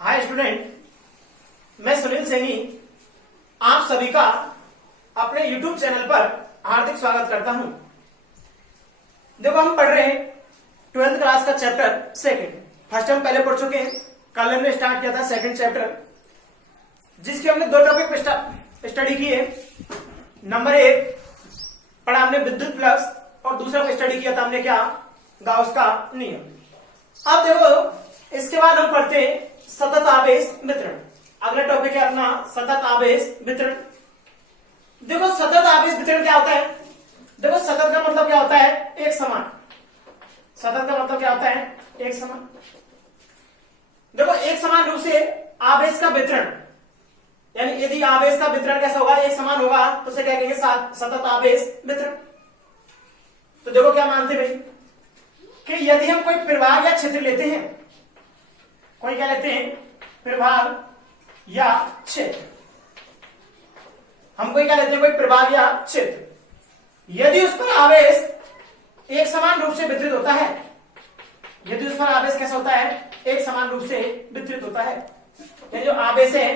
Hi student, मैं सुनील सैनी आप सभी का अपने YouTube चैनल पर हार्दिक स्वागत करता हूं। देखो, हम पढ़ रहे हैं 12th क्लास का चैप्टर सेकंड। फर्स्ट हम पहले पढ़ चुके हैं, कल हमने स्टार्ट किया था सेकंड चैप्टर, जिसके हमने दो टॉपिक पे स्टडी की है। नंबर 1 पढ़ा हमने विद्युत फ्लक्स और दूसरा को स्टडी किया था हमने क्या, गाउस का नियम। अब देखो, इसके बाद हम पढ़ते हैं सतत आवेश वितरण। अगला टॉपिक है अपना सतत आवेश वितरण। देखो, सतत आवेश वितरण क्या होता है? देखो, सतत का मतलब क्या होता है? एक समान। सतत का मतलब क्या होता है? एक समान। देखो, एक समान रूप से आवेश का वितरण, यानी यदि आवेश का वितरण कैसा होगा, एक समान होगा, तो उसे क्या कहेंगे? सतत आवेश वितरण। तो देखो, क्या मानते भाई कि यदि हम कोई प्रभाग या क्षेत्र लेते हैं, कोई क्या लेते हैं? प्रभाग या क्षेत्र। हम कोई क्या लेते हैं? कोई प्रभाग या क्षेत्र। यदि उस पर आवेश एक समान रूप से वितरित होता है, यदि उस पर आवेश कैसा होता है? एक समान रूप से वितरित होता है, यानी जो आवेश है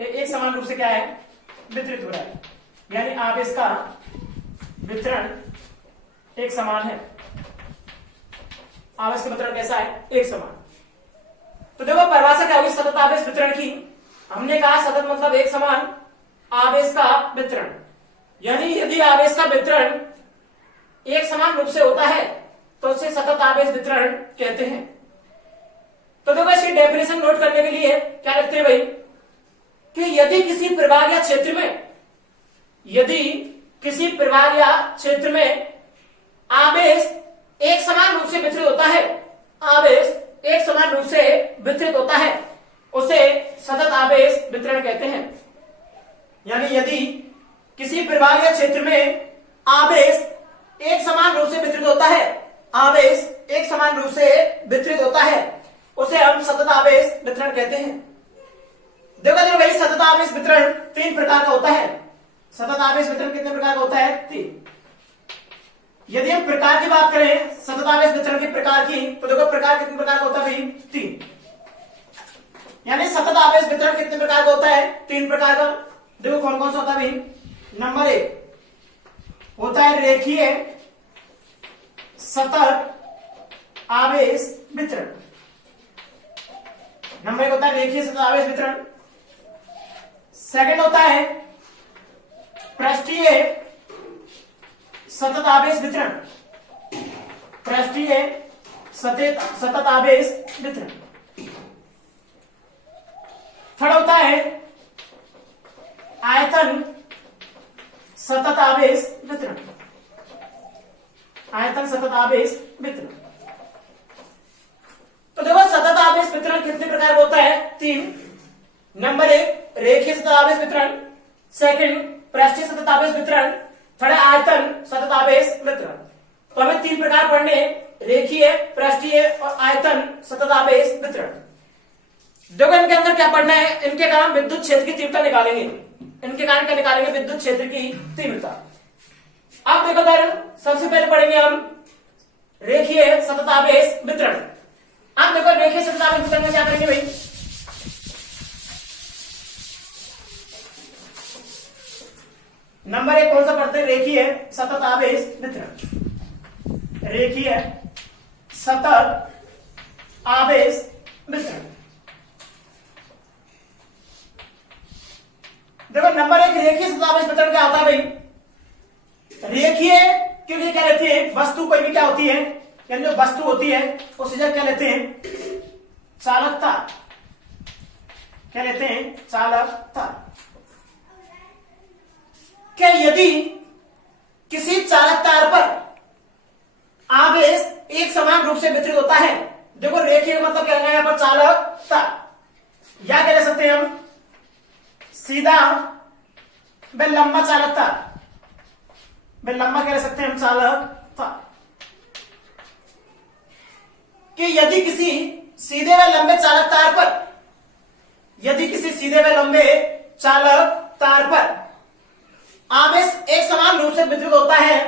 एक समान रूप से क्या है? वितरित हो रहा है, यानी आवेश का वितरण एक समान है। आवेश का वितरण कैसा है? एक समान। तो देखो, परिभाषा क्या होगी सतत आवेश वितरण की? हमने कहा सतत मतलब एक समान आवेश का वितरण, यानी यदि आवेश का वितरण एक समान रूप से होता है तो उसे सतत आवेश वितरण कहते हैं। तो देखो, इसकी डेफिनेशन नोट करने के लिए क्या लिखते हैं भाई कि यदि किसी प्रभाग या क्षेत्र में, यदि किसी प्रभाग या क्षेत्र में आवेश एक समान रूप से वितरित होता है, आवेश एक समान रूप से वितरित होता है, उसे सतत आवेश वितरण कहते हैं। यानी यदि किसी प्रभाग या क्षेत्र में आवेश एक समान रूप से वितरित होता है, आवेश एक समान रूप से वितरित होता है, उसे हम सतत आवेश वितरण कहते हैं। देखो भाई, सतत आवेश वितरण 3 प्रकार का होता है। सतत आवेश वितरण कितने प्रकार का होता है? 3। यदि हम प्रकार की बात करें सतत आवेश वितरण के प्रकार की, तो देखो प्रकार कितने प्रकार का होता है भाई? 3। यानी सतत आवेश वितरण कितने प्रकार का होता है? 3 प्रकार का। देखो कौन कौन सा होता है भाई? नंबर 1 होता है रेखीय सतत आवेश वितरण। नंबर 1 होता है रेखीय सतत आवेश वितरण। सेकंड होता है पृष्ठीय सतत आवेश वितरण। पृष्ठीय सतत आवेश वितरण। थर्ड होता है आयतन सतत आवेश वितरण। आयतन सतत आवेश वितरण। तो देखो, सतत आवेश वितरण कितने प्रकार का होता है? 3। नंबर 1 रेखीय सतत आवेश वितरण, सेकंड पृष्ठीय सतत आवेश वितरण, थर्ड आयतन सतत आवेश वितरण। तो हमें 3 प्रकार पढ़ने, रेखीय, पृष्ठीय और आयतन सतत आवेश वितरण। देखो, इनके अंदर क्या पढ़ना है? इनके कारण विद्युत क्षेत्र की तीव्रता निकालेंगे। इनके कारण क्या निकालेंगे? विद्युत क्षेत्र की तीव्रता। अब देखो उदाहरण, सबसे पहले पढ़ेंगे हम रेखीय सतत आवेश वितरण। अब देखो, रेखीय सतत आवेश वितरण में क्या करेंगे भाई? नंबर 1 कौन सा पढ़ते हैं? रेखीय सतत आवेश वितरण। रेखीय सतत आवेश वितरण। देखो, नंबर 1 रेखीय सतत आवेश वितरण क्या होता है भाई? रेखीय क्योंकि क्या लेते हैं? वस्तु कोई भी क्या होती है, यानी जो वस्तु होती है उसे क्या लेते हैं? चालकता। क्या लेते हैं? चालकता। क्या यदि किसी चालक तार पर आवेश एक समान रूप से वितरित होता है, देखो रेखीय मतलब क्या है? यहां पर चालकता, या कह सकते हैं हम सीधा व लंबा चालकता। व लंबा कह सकते हैं हम चालकता। कि यदि किसी सीधे व लंबे चालक तार पर, यदि किसी सीधे व लंबे चालक तार पर आवेश एक समान रूप से वितरित होता है,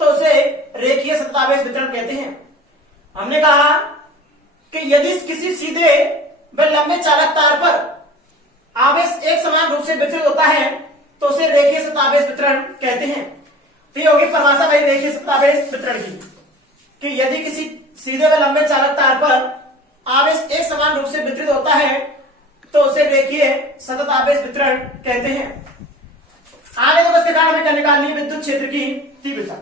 तो उसे रेखीय सतत आवेश वितरण कहते हैं। हमने कहा कि यदि किसी सीधे वह लंबे चालक तार पर आवेश एक समान रूप से वितरित होता है तो उसे रेखीय सतत आवेश वितरण कहते हैं। तो ये होगी परिभाषा भाई रेखीय सतत आवेश वितरण की, कि यदि किसी सीधे व लंबे चालक तार पर आवेश एक समान रूप से वितरित होता है तो उसे रेखीय सतत आवेश वितरण कहते हैं। आगे तो उसके कारण हमें क्या निकालनी है, विद्युत क्षेत्र की तीव्रता।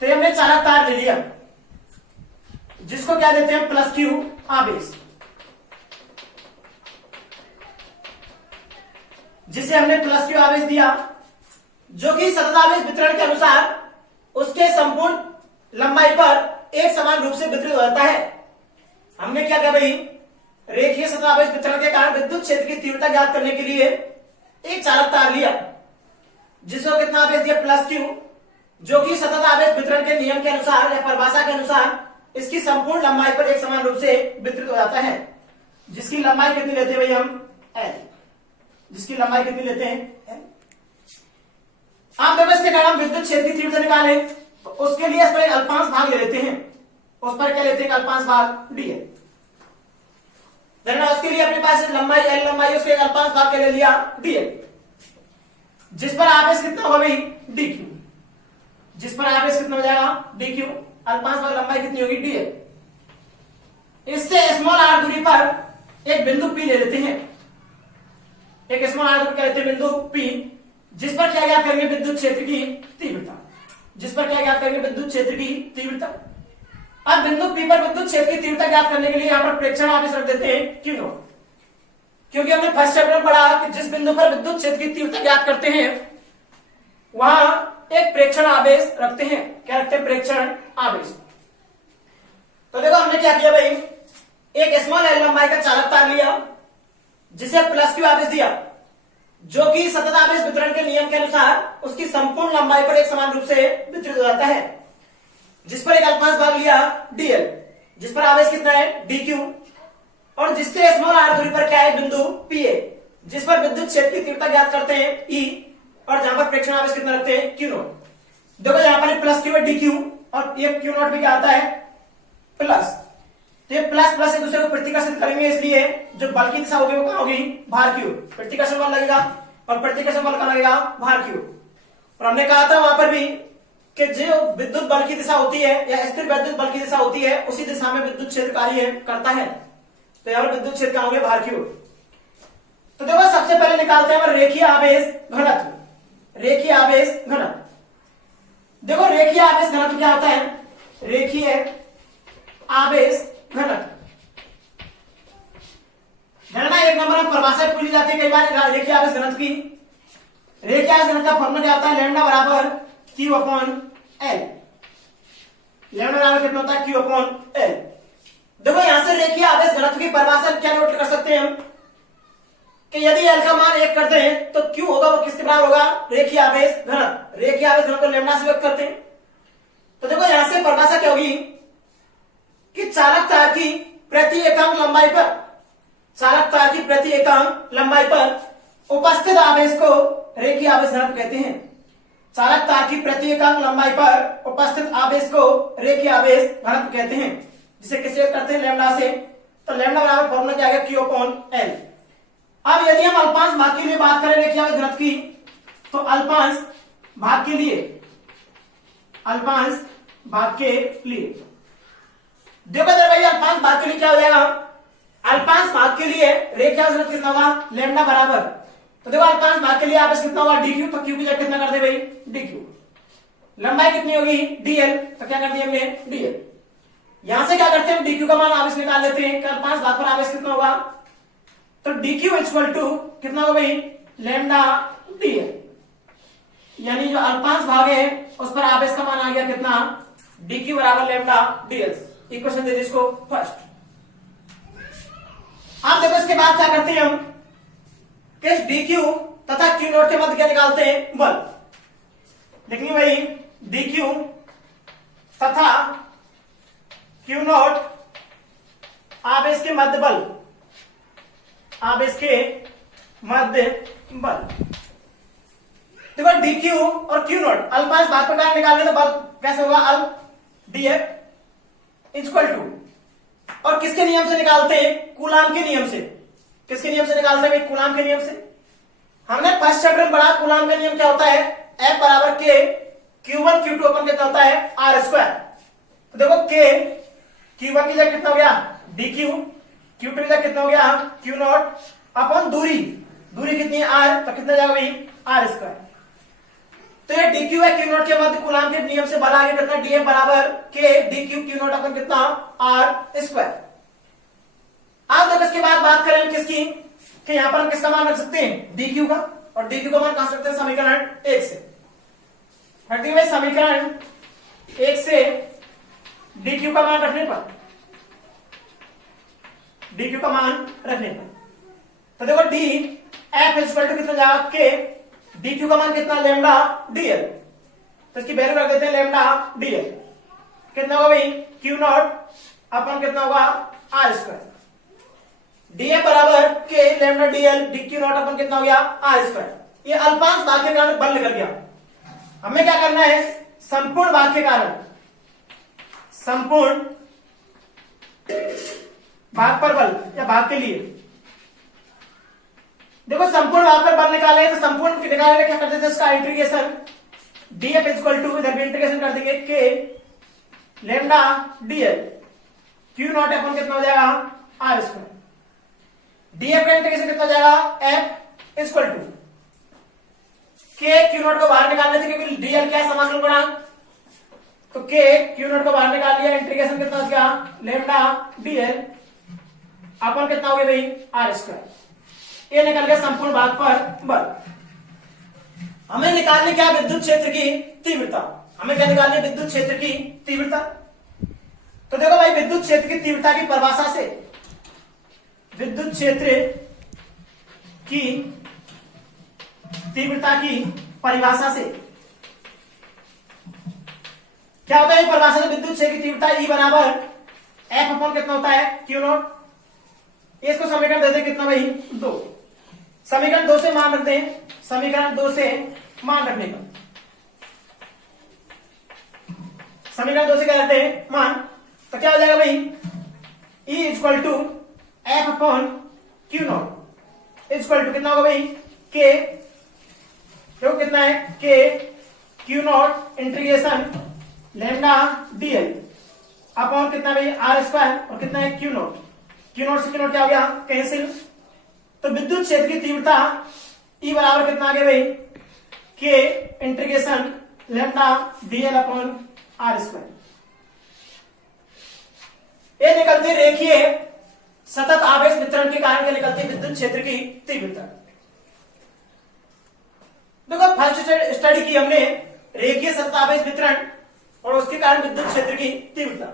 तो हमने चालक तार ले लिया जिसको क्या देते हैं प्लस क्यू आवेश, जिसे हमने प्लस क्यू आवेश दिया जो कि सतत आवेश वितरण के अनुसार उसके संपूर्ण लंबाई पर एक समान रूप से वितरित हो जाता है। हमने क्या किया भाई, रेखीय सतत आवेश वितरण के कारण विद्युत क्षेत्र की तीव्रता ज्ञात करने के लिए एक चालक तार लिया जिसको कितना आवेश दिया प्लस क्यू, जो कि सतत आवेश वितरण के नियम के अनुसार या परिभाषा के अनुसार इसकी संपूर्ण लंबाई पर एक समान रूप से वितरित हो जाता है, जिसकी लंबाई कितनी लेते हैं भाई हम एल, जिसकी लंबाई कितनी लेते हैं एल। आप जब इसके कारण विद्युत क्षेत्र की तीव्रता निकाले तो उसके लिए इस पर एक अल्पांश भाग ले लेते हैं, उस पर क्या लेते हैं अल्पांश भाग डीएल। उसके लिए अपने पास लंबाई एल लंबाई उसके एक अल्पांश भाग के ले लिया डीएल, जिस पर आवेश कितना होगा भाई डीक्यू, जिस पर आवेश कितना हो जाएगा डीक्यू, अल्पांश भाग लंबाई कितनी होगी डीएल। इससे स्मॉल आर दूरी पर एक बिंदु पी ले लेते हैं, एक स्मॉल आर दूरी क्या लेते हैं बिंदु पी, जिस पर क्या ज्ञात करेंगे विद्युत क्षेत्र की तीव्रता, जिस पर क्या ज्ञात करेंगे विद्युत क्षेत्र की तीव्रता। अब बिंदु पी पर विद्युत क्षेत्र की तीव्रता ज्ञात करने के लिए यहां पर प्रेक्षण आवेश रख देते हैं क्यू नॉट, क्योंकि हमने फर्स्ट चैप्टर में पढ़ा कि जिस बिंदु पर विद्युत क्षेत्र की तीव्रता ज्ञात करते हैं वहां एक प्रेक्षण आवेश रखते हैं। क्या रखते हैं प्रेक्षण आवेश। तो देखो हमने क्या किया भाई, एक स्मॉल एल लंबाई का चालक तार लिया जिसे प्लस क्यू आवेश दिया जो कि सतत आवेश वितरण के नियम के अनुसार उसकी संपूर्ण लंबाई पर एक समान रूप से वितरित हो जाता है, जिस पर एक अल्पांश भाग लिया डीएल, जिस पर आवेश कितना है डीक्यू, और जिससे स्मॉल आर दूरी पर क्या है बिंदु पीए, जिस पर विद्युत क्षेत्र की तीव्रता ज्ञात करते हैं ई, और जहां पर प्रेक्षण आवेश कितना रखते हैं क्यू नॉट। देखो यहां पर प्लस क्यू है डीक्यू और ये क्यू नॉट भी क्या आता है प्लस, तो ये प्लस प्लस एक दूसरे को प्रतिकर्षित करेंगे, इसलिए जो बल की दिशा होगी वो कहां होगी भार क्यू, प्रतिकर्षण बल लगेगा और प्रतिकर्षण बल कहां लगेगा भार क्यू। और हमने कहा था वहां पर भी कि जो विद्युत बल की दिशा होती है या स्थिर विद्युत बल की दिशा होती है उसी दिशा में विद्युत क्षेत्र कार्य करता है, तो यहाँ पर विद्युत क्षेत्र कहां होंगे भार क्यू। तो देखो सबसे पहले निकालते हैं रेखीय आवेश घनत्व, रेखीय आवेश घनत्व। देखो रेखीय आवेश घनत्व क्या होता है, रेखीय आवेश घनत्व गणना एक नंबर में परिभाषा पूछी जाती है कई बार रेखीय आवेश घनत्व की। रेखीय आवेश घनत्व का फॉर्मूला क्या होता है, लैम्डा बराबर क्यू अपॉन एल, लैम्डा बराबर कितना होता है क्यू अपॉन एल। देखो यहां से रेखीय आवेश घनत्व की परिभाषा क्या नोट कर सकते हैं हम कि यदि एल का मान 1 करते हैं तो क्यू होगा वो किसके बराबर होगा रेखीय आवेश घनत्व, रेखीय आवेश घनत्व को लैम्डा से व्यक्त करते हैं। तो देखो यहां से परिभाषा क्या होगी कि चालक तार की प्रति एकांक लंबाई पर, चालक तार की प्रति एकांक लंबाई पर उपस्थित आवेश को रेखीय आवेश घनत्व कहते हैं। चालक तार की प्रति एकांक लंबाई पर उपस्थित आवेश को रेखीय आवेश घनत्व कहते हैं, जिसे किससे करते हैं लैम्डा से। तो लैम्डा बराबर फॉर्मूला क्या आएगा क्यू अपॉन एल। अब यदि हम अल्पांश भाग के लिए बात करें रेखीय आवेश घनत्व की, तो अल्पांश भाग के लिए, अल्पांश भाग के लिए देखो जरा भाई अल्पांश भाग के लिए क्या हो जाएगा, अल्पांश भाग के लिए रेखीय आवेश घनत्व कितना होगा लैम्डा बराबर। तो देखो अल्पांश भाग के लिए आवेश कितना होगा डीक्यू, तो क्यू की जगह कितना कर दे भाई डीक्यू, लंबाई कितनी होगी डीएल, तो क्या कर दिया हमने डीएल। यहां से क्या करते हैं डीक्यू का मान आवेश निकाल लेते हैं कि अल्पांश भाग पर आवेश कितना होगा, तो डीक्यू इक्वल टू कितना होगा भाई लैम्डा डीएल, यानी जो अल्पांश भाग है उस पर आवेश का मान आ गया कितना डीक्यू बराबर लैम्डा डीएल। इक्वेशन दे इसको फर्स्ट। अब देखो इसके बाद क्या करते हैं हम कि डीक्यू तथा क्यू नॉट के मध्य क्या निकालते हैं बल। देखिए भाई डीक्यू तथा क्यू नॉट आवेश के मध्य बल, आवेश के मध्य बल। देखो डीक्यू और क्यू नॉट अल्पांश भाग पर निकालने तो बल कैसे होगा अल डीएफ इक्वल टू और किसके नियम से निकालते हैं? कूलाम के नियम से। किसके नियम से निकालते हैं भाई? कूलाम के नियम से। हमने फर्स्ट चैप्टर में पढ़ा कूलाम का नियम क्या होता है? F बराबर के Q1 Q2 अपन कितना होता है? R square. तो देखो के Q1 की जगह कितना हो गया? DQ, Q2 की जगह कितना हो गया? Q नॉट अपन दूरी कितनी है? R, तो कितना जाएगा भाई? R square. तो ये DQ है Q नॉट के मध्य कूलाम के नियम से बल आगे कितना? DF बराबर के DQ Q नॉट अपन कितना? R square. अब देखो इसके बाद बात करें किसकी, कि यहां पर हम किसका मान रख सकते हैं? DQ का। और DQ का मान कहां से रखते हैं? समीकरण 1 से। रखते हैं समीकरण 1 से DQ का मान रखने पर, DQ का मान रखने पर तो देखो D F इक्वल टू कितना जाएगा? के DQ का मान कितना? Lambda DL। तो इसकी वैल्यू रख देते हैं लैम्डा DL। कितना होगा भाई? Q नॉट अपन कितना होगा? R square. DF बराबर के लैम्डा DL, DQ नॉट अपन कितना हो गया? R square. ये अल्पांश भाग के कारण बल निकल गया। हमें क्या करना है? संपूर्ण भाग के कारण, संपूर्ण भाग पर बल या भाग के लिए देखो संपूर्ण भाग पर बल निकाले तो संपूर्ण निकालने क्या करते थे? इसका इंटीग्रेशन DF इक्वल टू इधर भी इंटीग्रेशन कर देंगे के लैम्डा DL Q नॉट अपन कितना हो जाएगा? R square. DF का इंटीग्रेशन कितना हो जाएगा? F इक्वल टू के Q नॉट को बाहर निकालने से, क्योंकि DL क्या है? समाकलन गुणांक। तो के Q नॉट को बाहर निकाल लिया, इंटीग्रेशन कितना हो गया? लैम्डा DL अपन कितना हो गया भाई? R square. ये निकल गया संपूर्ण भाग पर बल। हमें निकालनी क्या? विद्युत क्षेत्र की तीव्रता। हमें क्या निकालनी है? विद्युत क्षेत्र की तीव्रता। तो देखो भाई विद्युत क्षेत्र की तीव्रता की परिभाषा से, विद्युत क्षेत्र की तीव्रता की परिभाषा से क्या होता है? परिभाषा से विद्युत क्षेत्र की तीव्रता E बराबर F अपन कितना होता है? Q not. इसको समीकरण देते कितना भाई? 2। समीकरण 2 से मान रखते हैं, समीकरण 2 से मान रखने पर, समीकरण 2 से क्या रखते हैं? मान। तो क्या हो जाएगा भाई? E equal to F upon Q naught equal to कितना होगा भाई? के देखो कितना है? K Q naught integration lambda DL upon कितना भाई? R square. और कितना है? Q naught. Q नॉट से Q नॉट क्या हो गया? कैंसिल। तो विद्युत क्षेत्र की तीव्रता E बराबर कितना आ गया भाई? के integration lambda DL upon R square. ये निकलती रेखीय सतत आवेश वितरण के कारण क्या निकलती? विद्युत क्षेत्र की तीव्रता। देखो फर्स्ट स्टडी की हमने रेखीय सतत आवेश वितरण और उसके कारण विद्युत क्षेत्र की तीव्रता।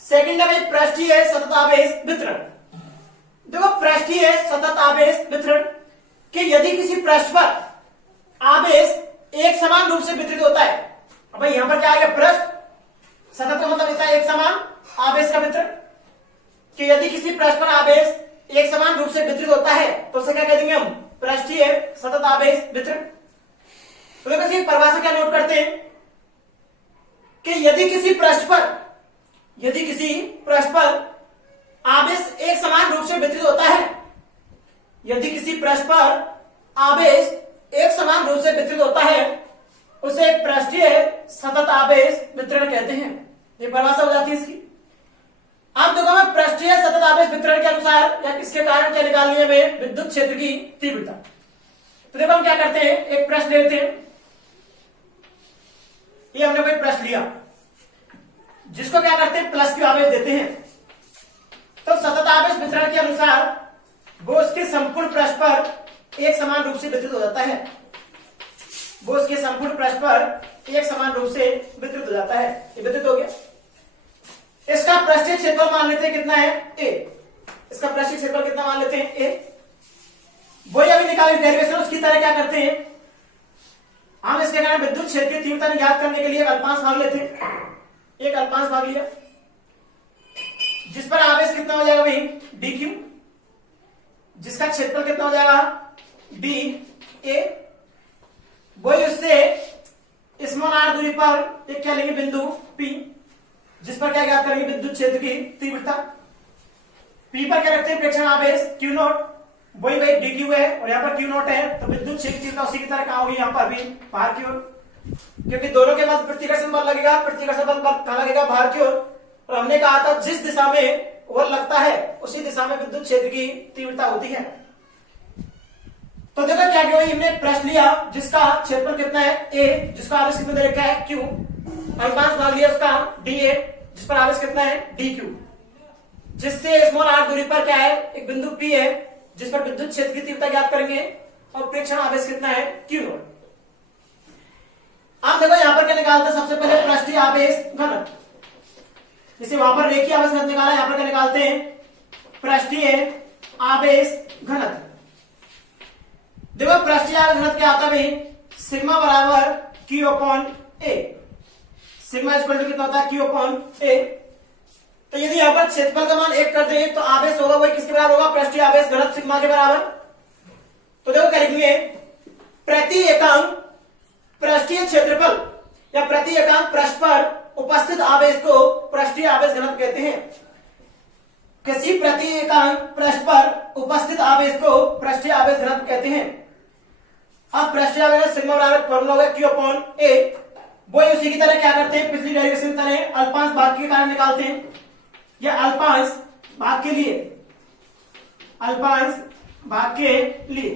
सेकंड है भाई पृष्ठीय सतत आवेश वितरण। देखो पृष्ठीय सतत आवेश वितरण कि यदि किसी पृष्ठ पर आवेश एक समान रूप से वितरित होता है। अब भाई यहां पर क्या आ गया? पृष्ठ। सतत का मतलब होता है एक समान आवेश का वितरण। कि यदि किसी पृष्ठ पर आवेश एक समान रूप से वितरित होता है तो उसे क्या कह देंगे हम? पृष्ठीय सतत आवेश वितरण। तो देखो इसकी परिभाषा क्या नोट करते हैं कि यदि किसी पृष्ठ पर आवेश एक समान रूप से वितरित होता है, यदि किसी पृष्ठ पर आवेश एक समान रूप से वितरित होता है उसे पृष्ठीय सतत आवेश वितरण कहते हैं। ये परिभाषा हो जाती है इसकी। अब देखो मैं पृष्ठीय सतत आवेश वितरण के अनुसार या किसके कारण क्या निकालनी है? हमें विद्युत क्षेत्र की तीव्रता। तो देखो हम क्या करते हैं? एक प्रश्न लेते हैं। ये हमने कोई प्रश्न लिया जिसको क्या करते हैं? प्लस क्यू आवेश देते हैं। तो सतत आवेश वितरण के अनुसार वो उसके संपूर्ण पृष्ठ पर एक समान रूप से वितरित हो जाता है। वो उसके संपूर्ण पृष्ठ पर एक समान रूप से वितरित हो जाता है। ये वितरित हो गया। इसका पृष्ठीय क्षेत्रफल मान लेते हैं कितना है? A। इसका पृष्ठीय क्षेत्रफल कितना मान लेते हैं? A। वही अभी निकाले डेरिवेशन उसकी तरह क्या करते हैं? हम इसके कारण विद्युत क्षेत्र की तीव्रता ज्ञात करने के लिए एक अल्पांश भाग लेते हैं। एक अल्पांश भाग लिया जिस पर आवेश कितना हो जाएगा भाई? DQ, जिसका क्षेत्रफल कितना हो जाएगा? DA। वही उससे स्मॉल r दूरी पर एक क्या लेंगे? बिंदु P, जिस पर क्या ज्ञात करेंगे? विद्युत क्षेत्र की तीव्रता। P पर क्या रखते हैं प्रेक्षण आवेश Q नॉट, वही वही dq है और यहाँ पर Q नॉट है, तो विद्युत क्षेत्र की तीव्रता उसी की तरह कहाँ होगी यहाँ पर भी बाहर की ओर, क्योंकि दोनों के मध्य प्रतिकर्षण बल लगेगा, प्रतिकर्षण बल कहाँ लगेगा बाहर की ओर, और हमने कहा था जिस दिशा में बल लगता है उसी दिशा में विद्युत क्षेत्र की तीव्रता होती है। तो देखो क्या किया, हमने प्रश्न लिया जिसका क्षेत्रफल कितना है a, जिसका आवेश कितना दे रखा है q, अल्पांश भाग लिया उसका dA, जिस पर आवेश कितना है dq, जिससे स्मॉल r दूरी पर क्या है एक बिंदु P है जिस पर विद्युत क्षेत्र की तीव्रता ज्ञात करेंगे, और प्रेक्षण आवेश कितना है q नॉट। आप देखो यहां पर क्या निकालते हैं, सबसे पहले पृष्ठीय आवेश घनत्व, जैसे वहां पर रेखीय आवेश घनत्व निकाला, यहां पर क्या निकालते हैं पृष्ठीय आवेश घनत्व। देखो पृष्ठीय आवेश घनत्व क्या आता है, सिग्मा बराबर q upon a, sigma equal to कितना होता है q अपॉन a। तो यदि यहां पर क्षेत्रफल का मान 1 कर दें तो आवेश होगा वही किसके बराबर होगा, पृष्ठीय आवेश घनत्व सिग्मा के बराबर। तो देखो क्या लिखेंगे, प्रति एकांक पृष्ठीय क्षेत्रफल या प्रति एकांक पृष्ठ पर उपस्थित आवेश को पृष्ठीय आवेश घनत्व कहते हैं। किसी प्रति एकांक पृष्ठ पर उपस्थित आवेश को पृष्ठीय आवेश घनत्व कहते हैं। अब पृष्ठीय आवेश सिग्मा बराबर फॉर्मूला होगा q अपॉन a, वही उसी की तरह क्या करते हैं पिछली डेरिवेशन की तरह अल्पांश भाग के कारण निकालते हैं, या अल्पांश भाग के लिए, अल्पांश भाग के लिए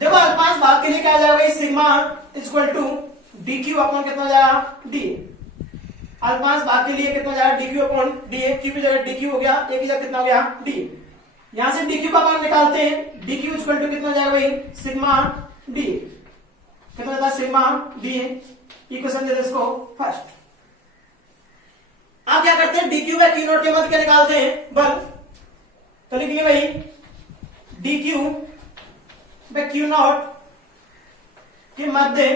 देखो अल्पांश भाग के लिए क्या हो जाएगा, sigma equal to dq upon कितना हो जाएगा d, अल्पांश भाग के लिए कितना हो जाएगा dq अपॉन d, q की जगह dq हो गया, a की जगह कितना हो गया d, यहां से dq का मान निकालते हैं, dq इक्वल टू कितना हो जाएगा भाई सिग्मा d, कितना होता है सिग्मा d, इक्वेशन दे दो इसको फर्स्ट। आप क्या करते हैं dq बाय q नॉट के मध्य क्या निकालते हैं बल, तो लिखेंगे भाई dq बाय q नॉट के मध्य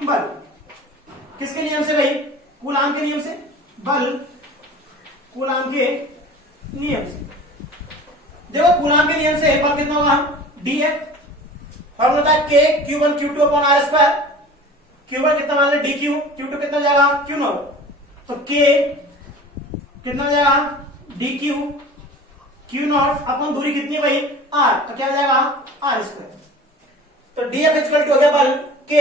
बल, किसके नियम से भाई, कूलाम के नियम से, बल कूलाम के नियम से। देखो कूलाम के नियम से बल कितना होगा dF, फॉर्मूला होता है k q1 q2 upon r square, q1 कितना मान ले dq, q2 कितना हो जाएगा q नॉट, तो k कितना हो जाएगा dq q नॉट अपन दूरी कितनी है भाई r, तो क्या हो जाएगा r स्क्वायर। तो dF इक्वल टू हो गया बल k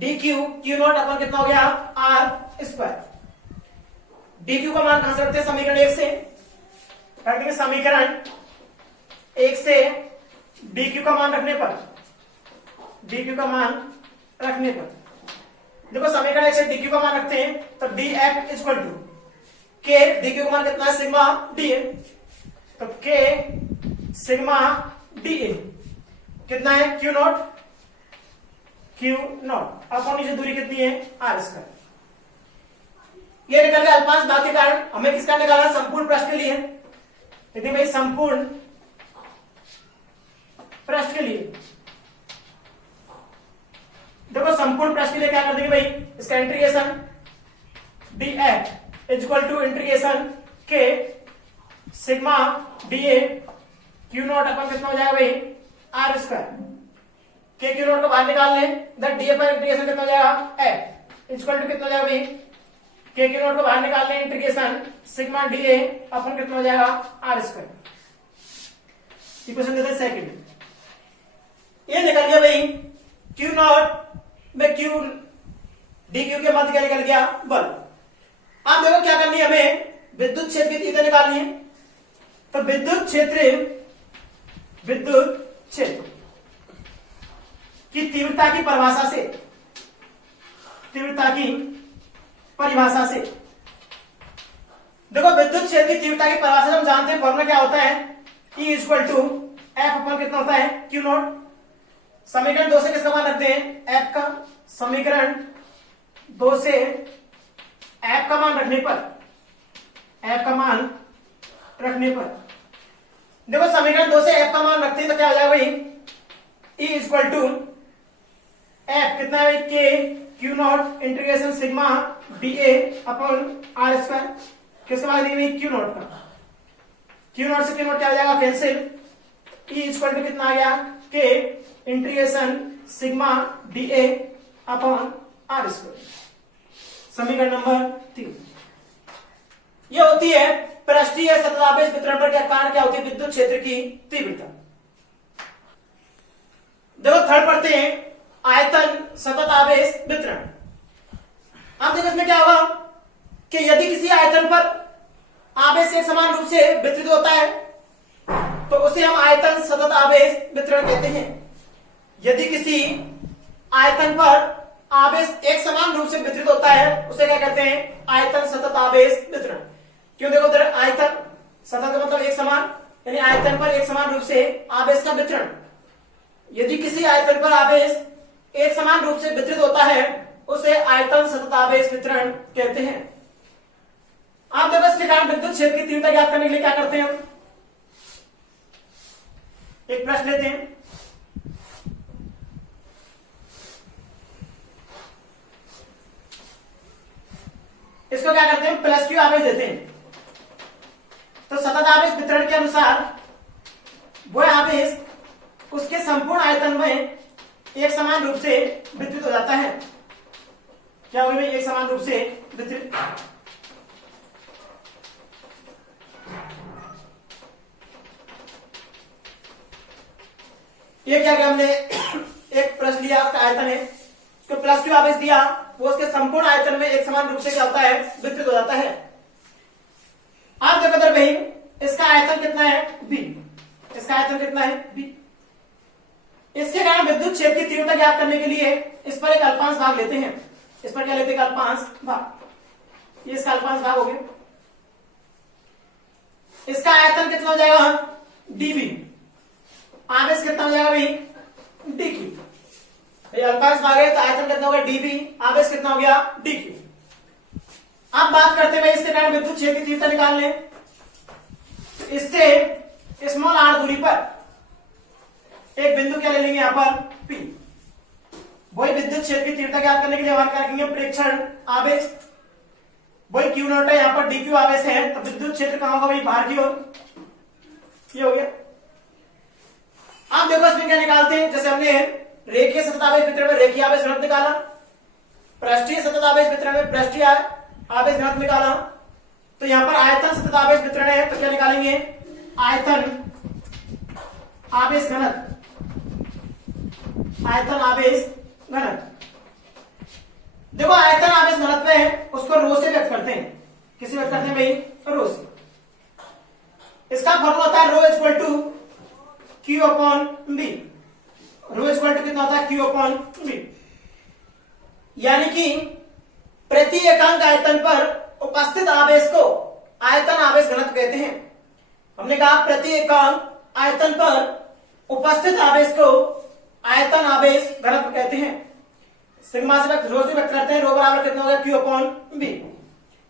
dq q नॉट अपन कितना हो गया r स्क्वायर। dq का मान कहां से रखते हैं, समीकरण 1 से रख देंगे, समीकरण 1 से dq का मान रखने पर, dq का मान रखने पर देखो समीकरण 1 से dq का मान रखते हैं, तो dF equal to k, dq का मान कितना है सिग्मा dA, तो k सिग्मा dA कितना है q naught, q naught upon नीचे दूरी कितनी है r स्क्वायर। ये निकल गया अल्पांश भाग के कारण, हमें किसका निकालना संपूर्ण पृष्ठ के लिए, यदि भाई संपूर्ण पृष्ठ के लिए, देखो संपूर्ण पृष्ठ के लिए क्या कर देंगे भाई, इसका integration dF equal to integration k sigma dA q naught अपन कितना हो जाएगा भाई r square, k q naught को बाहर निकाल लें, दैट dA पर इंटीग्रेशन कितना हो जाएगा f इक्वल टू कितना हो जाएगा भाई, k q नॉट को बाहर निकाल लें, इंटीग्रेशन सिग्मा dA अपन कितना हो जाएगा r स्क्वायर। इक्वेशन देते हैं सेकंड, ये निकल गया भाई q नॉट में q dq के मध्य क्या निकल गया बल। अब देखो क्या करनी है, हमें विद्युत क्षेत्र की तीव्रता निकालनी है, तो विद्युत क्षेत्र की तीव्रता की परिभाषा से, तीव्रता की परिभाषा से देखो विद्युत क्षेत्र की तीव्रता की परिभाषा से हम जानते हैं फॉर्मूला क्या होता है, E equal to F upon कितना होता है Q नॉट। समीकरण 2 से किसका मान रखते हैं F का, समीकरण 2 से F का मान रखने पर, F का मान रखने पर देखो समीकरण 2 से F का मान रखते हैं तो क्या हो जाएगा भाई E इक्वल टू F कितना है भाई K Q naught integration sigma dA upon r square, किसके बाद भाई Q नॉट का, Q नॉट से Q नॉट क्या हो जाएगा कैंसिल, E इक्वल टू कितना आ गया K integration sigma dA upon r square. समीकरण नंबर 3 ये होती है पृष्ठीय सतत आवेश वितरण पर क्या कारण क्या होती है? विद्युत क्षेत्र की तीव्रता। देखो थर्ड पढ़ते हैं, आयतन सतत आवेश वितरण। अब देखो इसमें क्या होगा कि यदि किसी आयतन पर आवेश एक समान रूप से वितरित होता है तो उसे हम आयतन सतत आवेश वितरण कहते हैं। यदि किसी आयतन पर आवेश एक समान रूप से वितरित होता है उसे क्या कहते हैं? आयतन सतत आवेश वितरण। क्यों? देखो उधर आयतन सतत का मतलब एक समान, यानी आयतन पर एक समान रूप से आवेश का वितरण। यदि किसी आयतन पर आवेश एक समान रूप से वितरित होता है उसे आयतन सतत आवेश वितरण कहते हैं। आप देखो इसके कारण विद्युत क्षेत्र की तीव्रता ज्ञात करने के लिए क्या करते हैं? हम एक प्रश्न लेते हैं। इसको क्या करते हैं? प्लस क्यू आवेश देते हैं। तो सतत आवेश वितरण के अनुसार वह आवेश उसके संपूर्ण आयतन में एक समान रूप से वितरित हो जाता है। क्या होगा भाई? एक समान रूप से वितरित। ये क्या किया हमने? एक प्रश्न लिया, उसका आयतन है, उसको प्लस क्यू आवेश दिया, वो उसके संपूर्ण आयतन में एक समान रूप से क्या होता है? वितरित हो जाता है। आप देखो इधर भाई, इसका आयतन कितना है? बी। इसका आयतन कितना है? बी। इसके कारण विद्युत क्षेत्र की तीव्रता ज्ञात करने के लिए इस पर एक अल्पांश भाग लेते हैं। इस पर क्या लेते हैं? अल्पांश भाग। ये इसका अल्पांश भाग हो गया। इसका आयतन कितना हो जाएगा? डीबी। आवेश कितना हो जाएगा भाई? D Q. अल्पांश भाग है तो आयतन कितना होगा? डीबी। आवेश कितना हो गया? D Q. अब बात करते हैं इसके कारण विद्युत क्षेत्र की तीव्रता निकाल लें। तो इससे स्मॉल आर दूरी पर एक बिंदु क्या ले लेंगे? यहां पर पी। वही विद्युत क्षेत्र की तीव्रता ज्ञात करने के लिए वहां क्या रखेंगे? प्रेक्षण आवेश। वही क्यू नॉट है, यहां पर डी क्यू आवेश है, तो विद्युत क्षेत्र कहां होगा भाई? बाहर की ओर। ये हो गया। आप देखो इसमें क्या निकालते हैं? जैसे हमने रेखीय सतत आवेश वितरण में रेखीय आवेश घनत्व निकाला, पृष्ठीय सतत आवेश वितरण में पृष्ठीय आवेश घनत्व निकाला, तो यहां पर आयतन सतत आवेश वितरण है तो क्या निकालेंगे? आयतन आवेश घनत्व। आयतन आवेश घनत्व। देखो आयतन आवेश घनत्व है उसको रो से व्यक्त करते हैं। किसी व्यक्त करते हैं भाई? रो से। इसका फॉर्मूला होता है rho equal to Q upon B. Rho equal to कितना होता है? Q upon B. यानी कि प्रति एकांक आयतन पर उपस्थित आवेश को आयतन आवेश घनत्व कहते हैं। हमने कहा प्रति एकांक आयतन पर उपस्थित आवेश को आयतन आवेश घनत्व कहते हैं। सिग्मा से व्यक्त, रो से व्यक्त करते हैं। रो बराबर कितना होगा? Q upon B.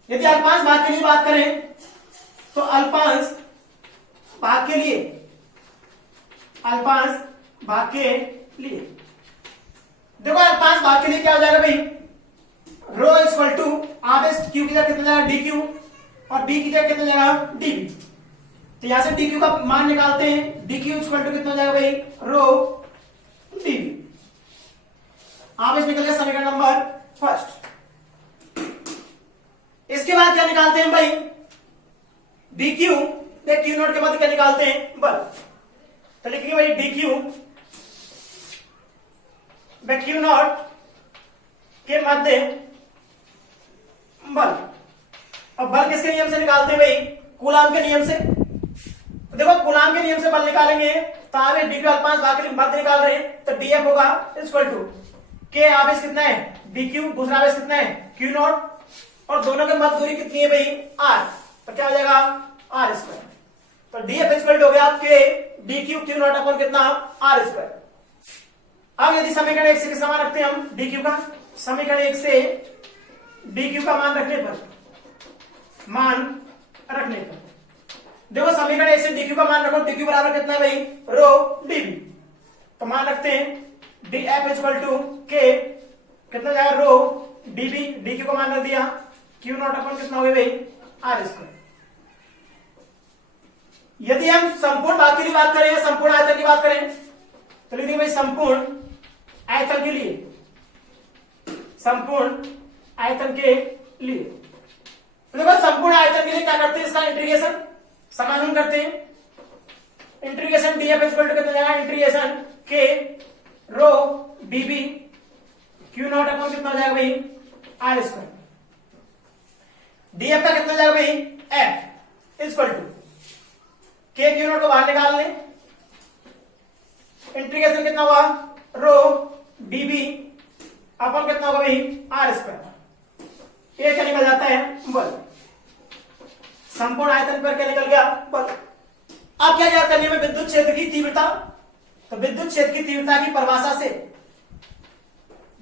यदि अल्पांश भाग के लिए बात करें तो अल्पांश भाग के लिए, अल्पांश भाग के लिए देखो अल्पांश भाग के लिए क्या हो जाएगा भाई? रो इक्वल टू आवेश क्यू की जगह कितना जाएगा? डी क्यू, और डी की जगह कितना जाएगा? डीबी। तो यहां से डी क्यू का मान निकालते हैं। डी क्यू इक्वल टू कितना हो जाएगा भाई? रो डीबी। आवेश निकल गया समीकरण नंबर फर्स्ट। इसके बाद क्या निकालते हैं भाई? डी क्यू क्यू नोट के बाद क्या निकालते हैं? बल। तो लिखेंगे भाई डी क्यू नॉट के मध्य बल। अब बल किसके नियम से निकालते हैं भाई? कूलाम के नियम से। तो देखो कूलाम के नियम से बल निकालेंगे तो आवेश डी क्यू अल्पांश भाग के मध्य निकाल रहे हैं तो डीएफ होगा इक्वल टू के आवेश कितना है? डी क्यू, दूसरा आवेश कितना है? क्यू नॉट, और दोनों के मध्य दूरी कितनी है भाई? आर। तो क्या हो जाएगा? R square. तो डीएफ इक्वल टू हो गया K D Q Q naught upon कितना? R square. अब यदि समीकरण 1 से किसका मान रखते हैं हम? डी क्यू का। समीकरण 1 से डी क्यू का मान रखने पर देखो समीकरण 1 से डी क्यू का मान रखो। डी क्यू बराबर कितना है भाई? रो डीबी। तो मान रखते हैं डी एफ इक्वल टू के कितना जाएगा? रो डीबी। डी क्यू का मान रख दिया, क्यू नॉट अपॉन कितना हो गया भाई? R square. यदि हम संपूर्ण भाग के लिए बात करें या संपूर्ण आयतन की बात करें तो लिख देंगे भाई संपूर्ण आयतन के लिए, संपूर्ण आयतन के लिए तो देखो संपूर्ण आयतन के लिए क्या करते हैं, इसका इंटीग्रेशन समाधान करते हैं। इंटीग्रेशन डीएफ इक्वल टू कितना जाएगा, इंटीग्रेशन के रो डीबी क्यू नॉट अपॉन कितना हो जाएगा भाई, आर स्क्वायर। डीएफ का कितना हो जाएगा भाई, F equal to K Q not को बाहर निकाल लें, इंटीग्रेशन कितना हुआ, रो डीबी अपॉन कितना होगा भाई, आर स्क्वायर। ये क्या निकल जाता है, बल। संपूर्ण आयतन पर क्या निकल गया, बल। अब क्या ज्ञात करने में, विद्युत क्षेत्र की तीव्रता। तो विद्युत क्षेत्र की तीव्रता की परिभाषा से,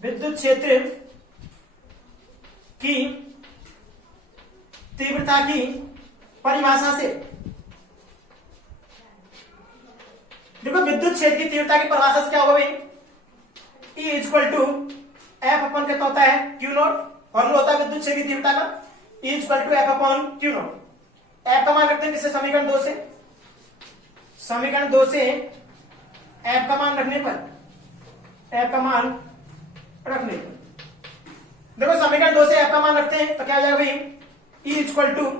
विद्युत क्षेत्र की तीव्रता की परिभाषा से, देखो विद्युत क्षेत्र की तीव्रता की परिभाषा से क्या होगा भाई, E equal to F upon कितना होता है, क्यू नॉट। फॉर्मूला होता है विद्युत क्षेत्र की तीव्रता का, E equal to F upon Q naught. F का मान रखते हैं किससे, समीकरण 2 से। समीकरण 2 से एफ का मान रखने पर, एफ का मान रखने पर, देखो समीकरण 2 से एफ का मान रखते हैं तो क्या हो जाएगा भाई, E equal to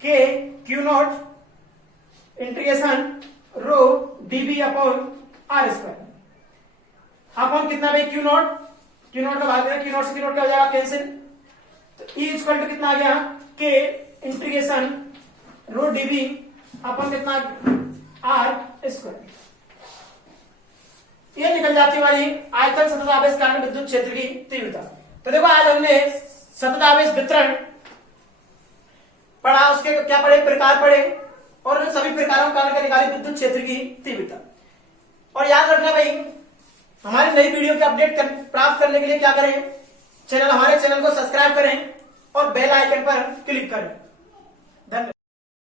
K Q naught integration rho DB upon R square upon कितना भाई, क्यू नॉट। क्यू नॉट का भाग देना, क्यू नॉट से क्यू नॉट क्या हो जाएगा, कैंसिल। तो E इक्वल टू कितना आ गया, के इंटीग्रेशन रो डीबी अपॉन कितना, आर स्क्वायर। ये निकल जाती है हमारी आयतन सतत आवेश कारण विद्युत क्षेत्र की तीव्रता। तो देखो आज हमने सतत आवेश वितरण पढ़ा, उसके क्या पढ़े, प्रकार पढ़े, और उन सभी प्रकारों के कारण निकाली विद्युत क्षेत्र की तीव्रता। और याद रखना भाई, हमारी नई वीडियो की अपडेट प्राप्त करने के लिए क्या करें, हमारे चैनल को सब्सक्राइब करें और बेल आइकन पर क्लिक करें। धन्यवाद।